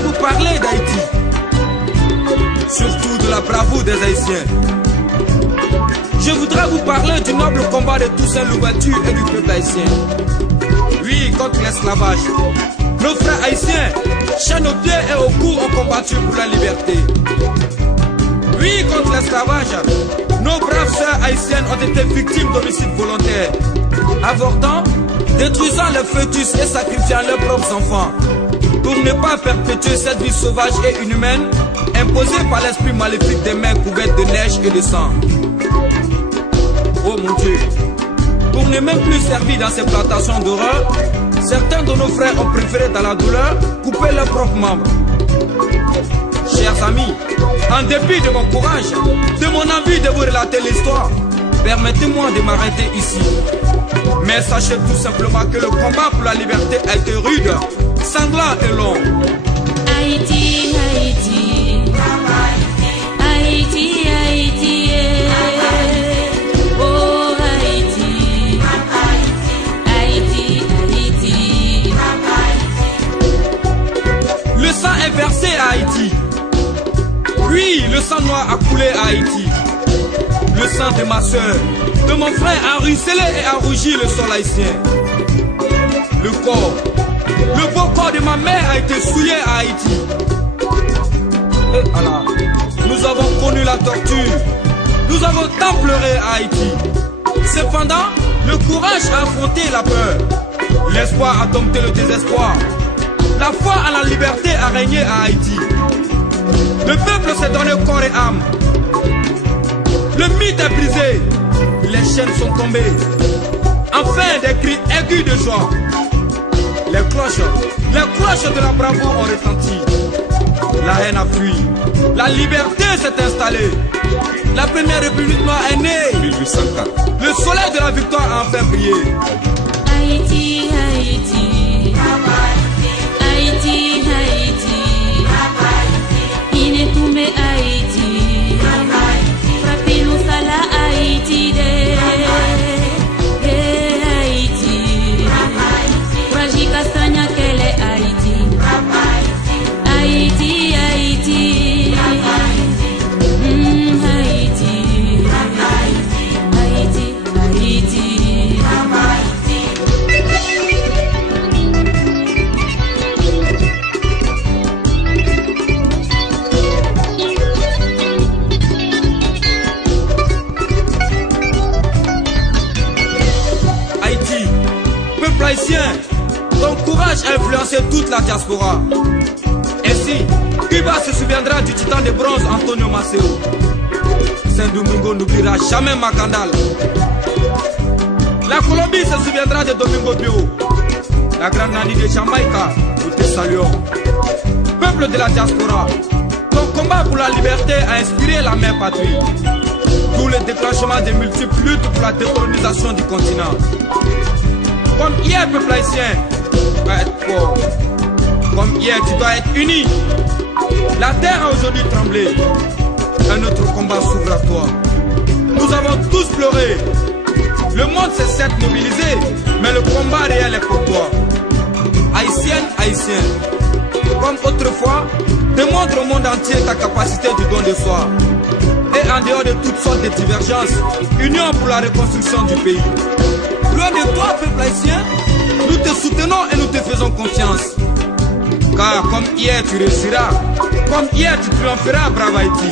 voudrais vous parler d'Haïti, surtout de la bravoure des Haïtiens. Je voudrais vous parler du noble combat de Toussaint Louverture et du peuple haïtien. Oui, contre l'esclavage. Nos frères haïtiens, chaîne aux pieds et au cou, ont combattu pour la liberté. Oui, contre l'esclavage, nos braves sœurs haïtiennes ont été victimes d'homicides volontaires, avortant, détruisant leurs fœtus et sacrifiant leurs propres enfants, pour ne pas perpétuer cette vie sauvage et inhumaine imposée par l'esprit maléfique des mains couvertes de neige et de sang. Oh mon Dieu, pour ne même plus servir dans ces plantations d'horreur, certains de nos frères ont préféré dans la douleur couper leurs propres membres. Chers amis, en dépit de mon courage, de mon envie de vous relater l'histoire, permettez-moi de m'arrêter ici. Mais sachez tout simplement que le combat pour la liberté a été rude, sanglant et long. Haïti, Haïti, Haïti, Haïti, oh Haïti, Haïti, Haïti. Le sang est versé à Haïti. Oui, le sang noir a coulé à Haïti. Le sang de ma soeur, de mon frère a ruisselé et a rougi le sol haïtien. Le beau corps de ma mère a été souillé à Haïti. Et alors, nous avons connu la torture. Nous avons tant pleuré à Haïti. Cependant, le courage a affronté la peur. L'espoir a dompté le désespoir. La foi à la liberté a régné à Haïti. Le peuple s'est donné corps et âme. Le mythe est brisé. Les chaînes sont tombées. Enfin, des cris aigus de joie. Les cloches de la bravoure ont retenti. La haine a fui. La liberté s'est installée. La première république noire est née. 1804. Le soleil de la victoire a enfin brillé. Haïti, Haïti, Haïti, Haïti, Inekume Haïti, Frappez-nous Sala Haïti, Haïti, Raji Castagna qu'elle est Haïti, Haïti, Haïti, Haïti, Haïti, Haïti. Haïtien, ton courage a influencé toute la diaspora. Ainsi, Cuba se souviendra du titan de bronze Antonio Maceo. Saint-Domingo n'oubliera jamais Macandal. La Colombie se souviendra de Domingo Bio. La grande Nani de Jamaïca, nous te saluons. Peuple de la diaspora, ton combat pour la liberté a inspiré la mère patrie. D'où le déclenchement des multiples luttes pour la décolonisation du continent. Comme hier, peuple haïtien, tu dois être fort. Comme hier, tu dois être uni. La terre a aujourd'hui tremblé. Un autre combat s'ouvre à toi. Nous avons tous pleuré. Le monde s'est certes mobilisé, mais le combat réel est pour toi. Haïtienne, haïtien, comme autrefois, démontre au monde entier ta capacité du don de soi. Et en dehors de toutes sortes de divergences, union pour la reconstruction du pays. Loin de toi, peuple haïtien, nous te soutenons et nous te faisons confiance. Car comme hier tu réussiras, comme hier tu triompheras, brave Haïti.